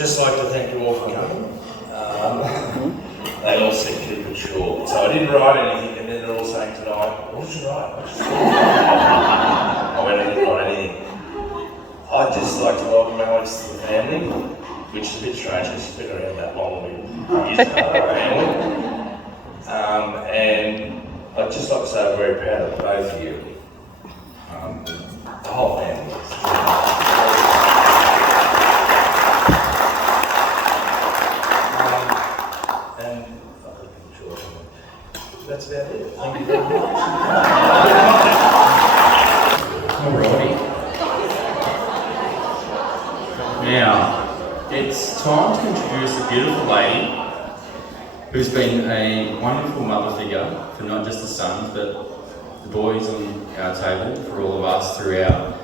just like to thank you all for coming. They all said keep it short. So I didn't write anything, and then they're all saying tonight, what did you write? I went, I didn't write anything. I'd just like to welcome Alex to the family, which is a bit strange because she's been around that long. We used to know her family. And I'd just like to say I'm very proud of both of you. The whole family. And I'm sure that's about it. Thank you very much. Alrighty. Now, it's time to introduce a beautiful lady who's been a wonderful mother figure for not just the sons, but the boys on our table, for all of us through our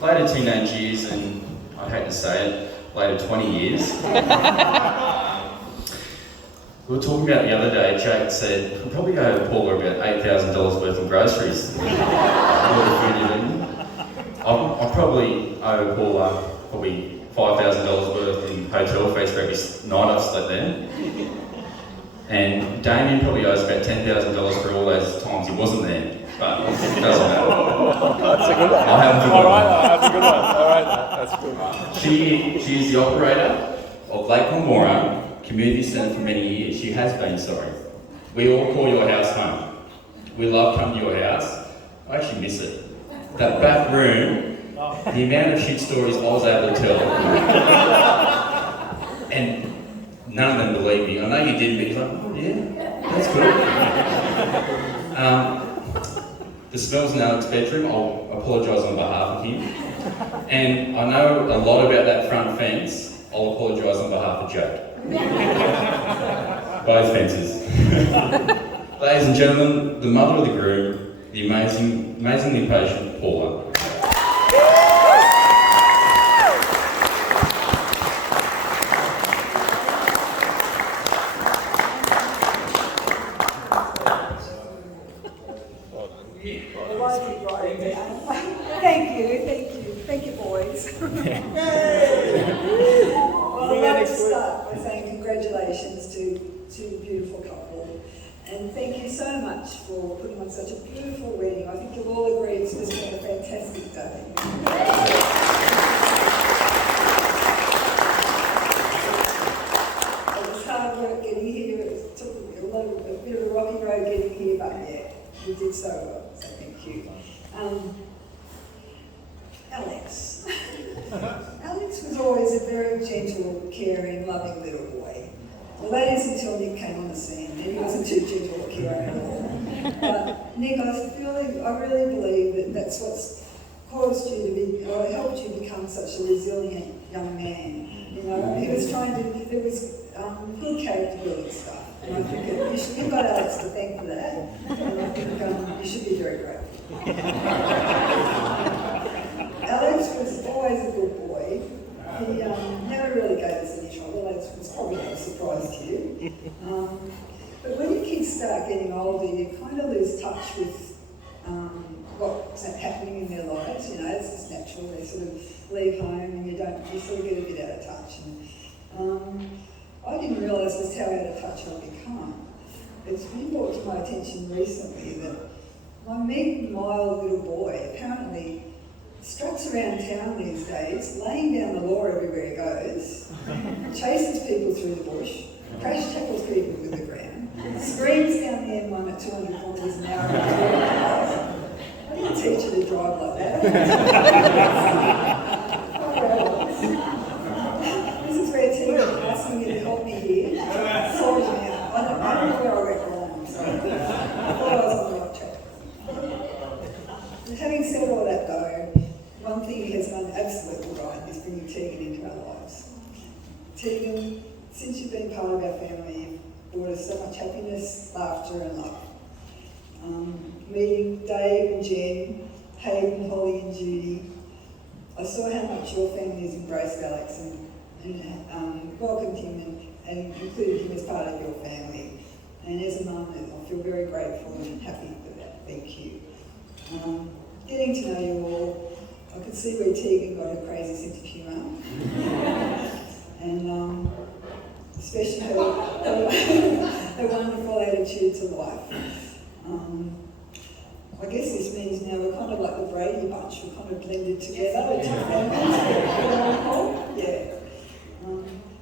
later teenage years and, I hate to say it, later 20 years. We were talking about the other day, Jake said, we'll probably owe Paula about $8,000 worth of groceries. I'll probably owe Paula probably $5,000 worth in hotel fees for every night I've slept there. And Damien probably owes about $10,000 for all those times he wasn't there, but it doesn't matter. That's a good one. I haven't forgotten. That's a good one. All right, that's good. She is the operator of Lake Palmora Community Centre for many years. She has been, sorry. We all call your house home. We love coming to your house. I actually miss it. That back room, the amount of shit stories I was able to tell. And none of them believe me. I know you did, but you're like, oh yeah, that's good. The smell's in Alex's bedroom. I'll apologise on behalf of him. And I know a lot about that front fence. I'll apologise on behalf of Jake. Both fences. Ladies and gentlemen, the mother of the groom, the amazingly patient Paula. Thank you, boys. Well, I'd like to start by saying congratulations to the beautiful couple, and thank you so much for putting on such a beautiful wedding. I think you'll all agree it's just been a fantastic day. It was hard work getting here. It took a bit of a rocky road getting here, but yeah, you did so well, so thank you. Alex. Alex was always a very gentle, caring, loving little boy. Well, that is until Nick came on the scene, and he wasn't too gentle or caring at all. But Nick, I really believe that that's what's caused you to be, or helped you become such a resilient young man. You know, he was trying to, it was good character building stuff. And I think you've got Alex to thank for that, and I think you should be very grateful. Alex was always a good boy. He never really gave us any trouble. That was probably not a surprise to you. But when your kids start getting older, you kind of lose touch with what's happening in their lives. You know, it's just natural. They sort of leave home and you sort of get a bit out of touch. And, I didn't realise just how out of touch I'd become. It's been brought to my attention recently that my meek, mild little boy apparently struts around town these days, laying down the law everywhere he goes, chases people through the bush, crash tackles people with the ground, screams down the M1 at 200 kilometres an hour. I didn't teach you to drive like that. This is where Tegan asked me to help me here. Sorry, man. I don't know where I went wrong, so I thought I was on the right track. And having said all that though, one thing he has done absolutely right is bringing Tegan into our lives. Tegan, since you've been part of our family, you've brought us so much happiness, laughter and love. Meeting Dave and Jen, Hayden, Holly and Judy, I saw how much your family has embraced Alex and welcomed him and included him as part of your family. And as a mum, I feel very grateful and happy for that. Thank you. Getting to know you all, I could see where Tegan got her crazy sense of humour. And especially her wonderful attitude to life. I guess this means now we're kind of like the Brady Bunch. We're kind of blended together. The two families. Yeah.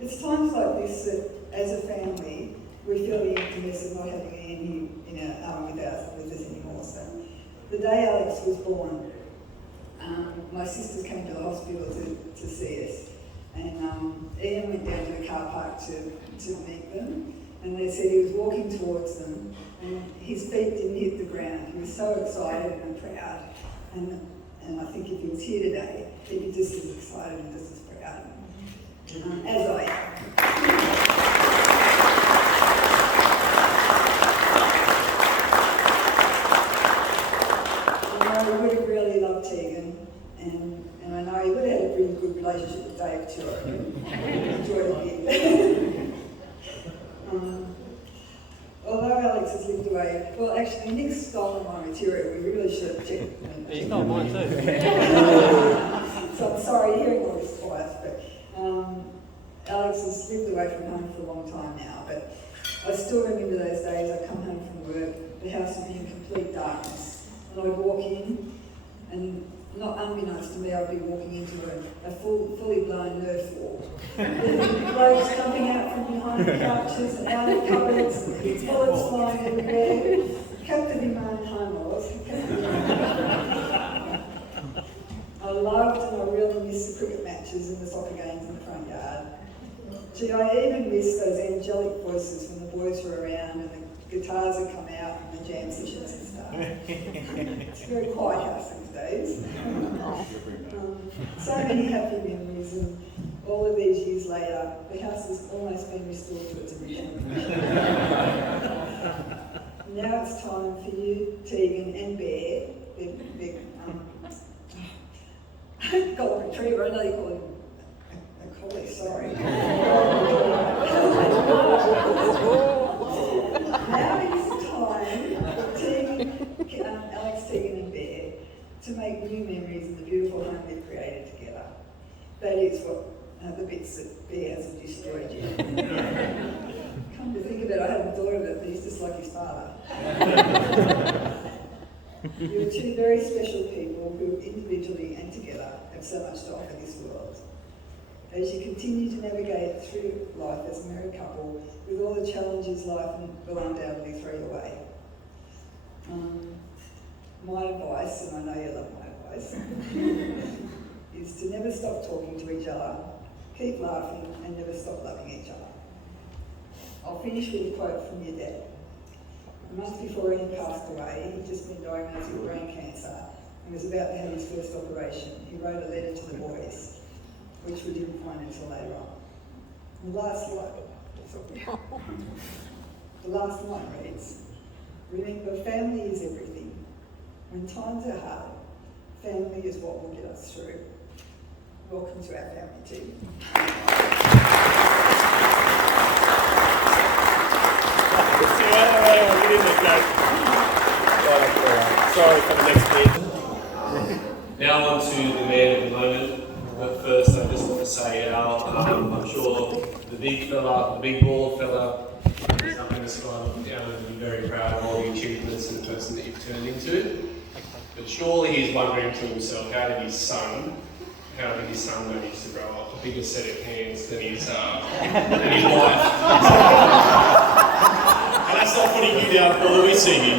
It's times like this that, as a family, we feel the emptiness of not having Andy with us anymore. So, the day Alex was born, my sisters came to the hospital to see us, and Ian went down to the car park to meet them, and they said he was walking towards them, and his feet didn't hit the ground. He was so excited and proud, and I think if he was here today, he'd be just as excited and just as proud, as I am. I would have really loved Tegan, and I know he would have had a really good relationship with Dave too. I enjoyed it. Although Alex has lived away, well actually Nick's stolen my material, we really should have checked. He's not mine too. So I'm sorry hearing all this twice, but Alex has lived away from home for a long time now, but I still remember those days. I'd come home from work, the house would be in complete darkness, and I'd walk in, and not unbeknownst to me, I'd be walking into a fully blown nerf war. Blokes jumping out from behind the couches and out of cupboards, bullets flying everywhere. Captain in my own home I was. I loved and I really missed the cricket matches and the soccer games in the front yard. Gee, I even missed those angelic voices when the boys were around and the guitars had come out and the jam sessions and stuff. It's a very quiet house these days. So many happy memories, and all of these years later, the house has almost been restored to its original condition. Now it's time for you, Tegan and Bear, golden retriever, I know you call him a collie, sorry. Now is the time for Alex, Tegan and Bear to make new memories in the beautiful home they've created together. That is what the bits that Bear hasn't destroyed yet. Come to think of it, I haven't thought of it, but he's just like his father. You're two very special people who, individually and together, have so much to offer this world. As you continue to navigate through life as a married couple, with all the challenges life will undoubtedly throw your way. My advice, and I know you love my advice, is to never stop talking to each other, keep laughing, and never stop loving each other. I'll finish with a quote from your dad. A month before he passed away, he'd just been diagnosed with brain cancer and was about to have his first operation. He wrote a letter to the boys, which we didn't find until later on. The last line reads, "Remember, family is everything. When times are hard, family is what will get us through." Welcome to our family too. Sorry for the next bit. Now on to the man of the moment. But first, I just want to say, Al, I'm sure the big fella, the big bald fella, is up in the sky looking down and be very proud of all the achievements and the person that you've turned into. But surely he's wondering to himself, how did his son manage to grow up a bigger set of hands than his wife? And that's not putting you down, Paula, we see you.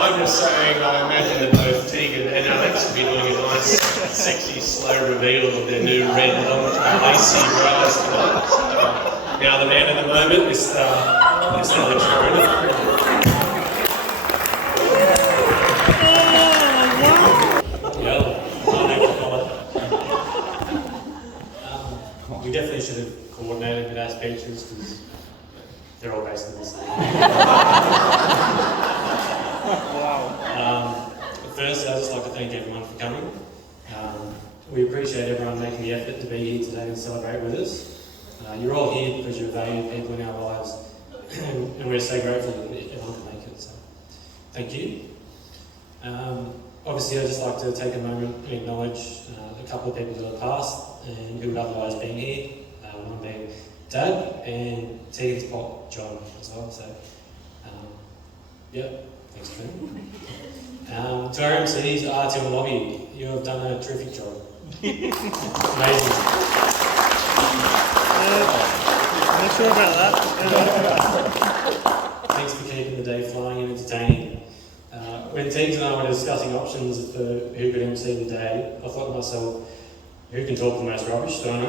I'm just saying, I imagine that both Tegan and Alex will be doing a nice, sexy, slow reveal of their new red lacy bras tonight. Now, the man of the moment is Alex Ronan. We definitely should have coordinated with our speeches because they're all based on this thing. First, I'd just like to thank everyone for coming. We appreciate everyone making the effort to be here today and celebrate with us. You're all here because you're valued people in our lives, and we're so grateful that everyone can make it. So, thank you. Obviously, I'd just like to take a moment and acknowledge a couple of people that have passed and who would otherwise been here. on being Dad, and Tegan's pop John as well. So, yeah, thanks, Ben. To our MCs, Artie and Lobby, you have done a terrific job. Amazing. Not sure about that. Thanks for keeping the day flying and entertaining. When Tegan and I were discussing options for who could MC the day, I thought to myself, who can talk the most rubbish, don't I?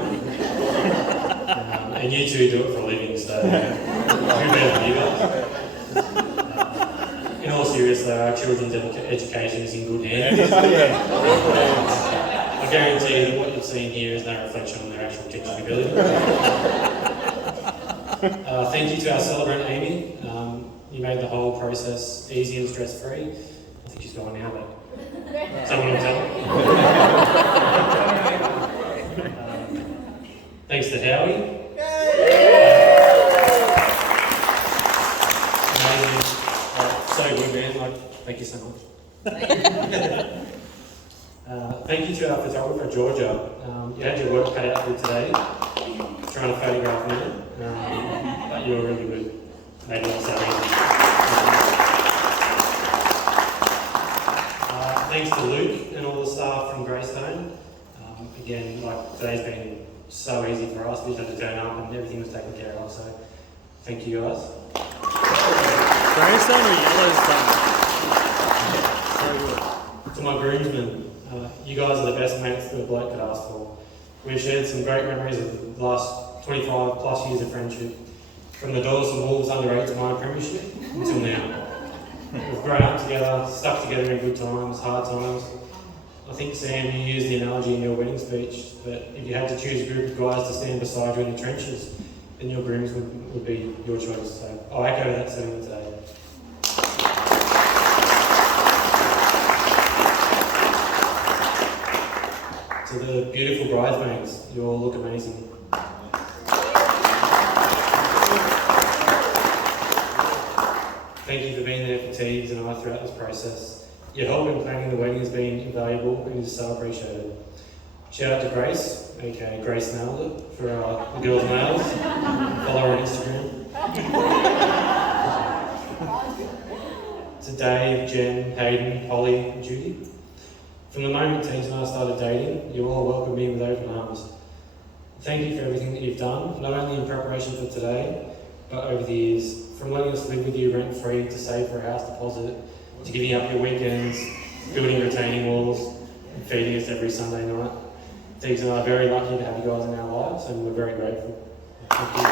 And you two do it for a living, so who better than you guys? In all seriousness, though, our children's education is in good hands. I guarantee that what you've seen here is no reflection on their actual teaching ability. Thank you to our celebrant, Amy. You made the whole process easy and stress-free. I think she's gone now, but someone will tell her. Thanks to Howie. Amazing. So good, man. Thank you so much. Thank you to our photographer, Georgia. You had your work cut out for today, trying to photograph me, but you were really good. Maybe not so easy. Thanks to Luke and all the staff from Greystone. Again, today's been so easy for us. We just had to turn up and everything was taken care of. So, thank you guys. Greystone or Yellowstone? So good. To my groomsmen, you guys are the best mates that a bloke could ask for. We've shared some great memories of the last 25 plus years of friendship, from the Dollars and Wolves under 8 to my premiership until now. We've grown up together, stuck together in good times, hard times. I think, Sam, you used the analogy in your wedding speech that if you had to choose a group of guys to stand beside you in the trenches, then your grooms would be your choice. So I'll echo that sentiment today. To the beautiful bridesmaids, you all look amazing. Thank you for being there for Teagues and I throughout this process. Your help in planning the wedding has been invaluable and is so appreciated. Shout out to Grace, aka Grace Nailed It, for the girls' nails. Follow her on Instagram. To Dave, Jen, Hayden, Holly, and Judy. From the moment Teagues and I started dating, you all welcomed me with open arms. Thank you for everything that you've done, not only in preparation for today, but over the years. From letting us live with you rent-free to save for a house deposit, to giving up your weekends, building retaining walls, and feeding us every Sunday night. Teagues and I are very lucky to have you guys in our lives, and we're very grateful. Thank you.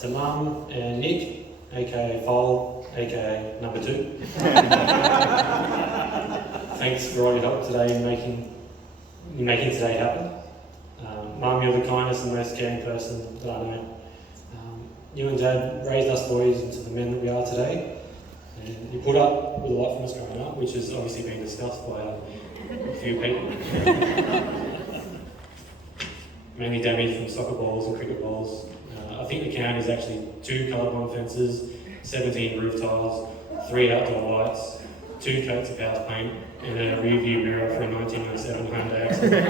To Mum and Nick, aka Foal, aka number 2. Thanks for all your help today in making today happen. Mum, you're the kindest and most caring person that I know. You and Dad raised us boys into the men that we are today, and you put up with a lot from us growing up, which has obviously been discussed by a few people. Mainly damage from soccer balls and cricket balls. I think the count is actually 2 colourblind fences, 17 roof tiles, 3 outdoor lights, 2 coats of house paint, and a rear view mirror for a 1997 Hyundai accident.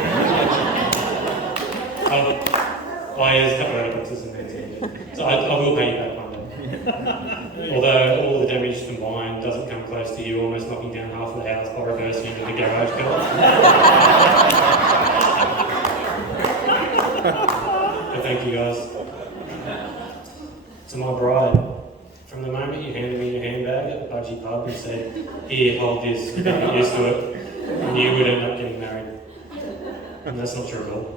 There's a couple of other boxes in there too. So I will pay you back one day. Although all the damage combined doesn't come close to you almost knocking down half of the house by reversing into the garage pillar. But thank you guys. To my bride, from the moment you handed me your handbag at the Budgie pub and said, "Here, hold this, you don't get used to it," I knew we'd end up getting married. And that's not true at all.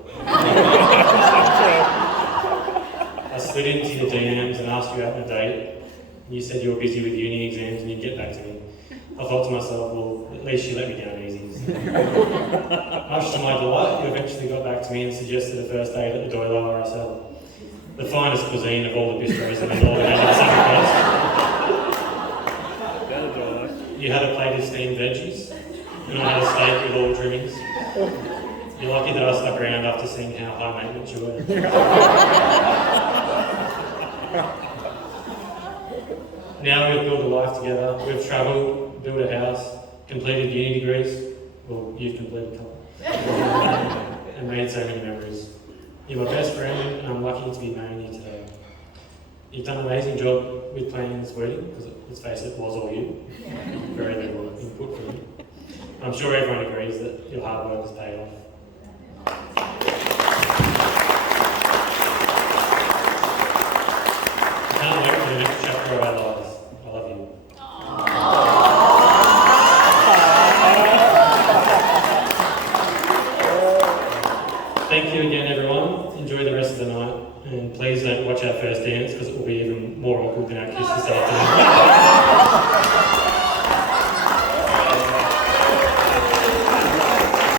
I slid into your DMs and asked you out on a date, and you said you were busy with uni exams and you'd get back to me. I thought to myself, well, at least you let me down easy. Much to my delight, you eventually got back to me and suggested a first date at the Doilo RSL, the finest cuisine of all the bistros in the northern end of the Central Coast. You had a plate of steamed veggies, and I had a steak with all the trimmings. You're lucky that I stuck around after seeing how high maintenance you were. Now we've built a life together, we've travelled, built a house, completed uni degrees, well, you've completed a couple, and made so many memories. You're my best friend, and I'm lucky to be marrying you today. You've done an amazing job with planning this wedding, because let's face it, was all you. Very little input from you. I'm sure everyone agrees that your hard work has paid off. I can't wait for the next chapter of our lives. I love you. Thank you again, everyone. Enjoy the rest of the night. And please don't watch our first dance because it will be even more awkward than our kiss this afternoon.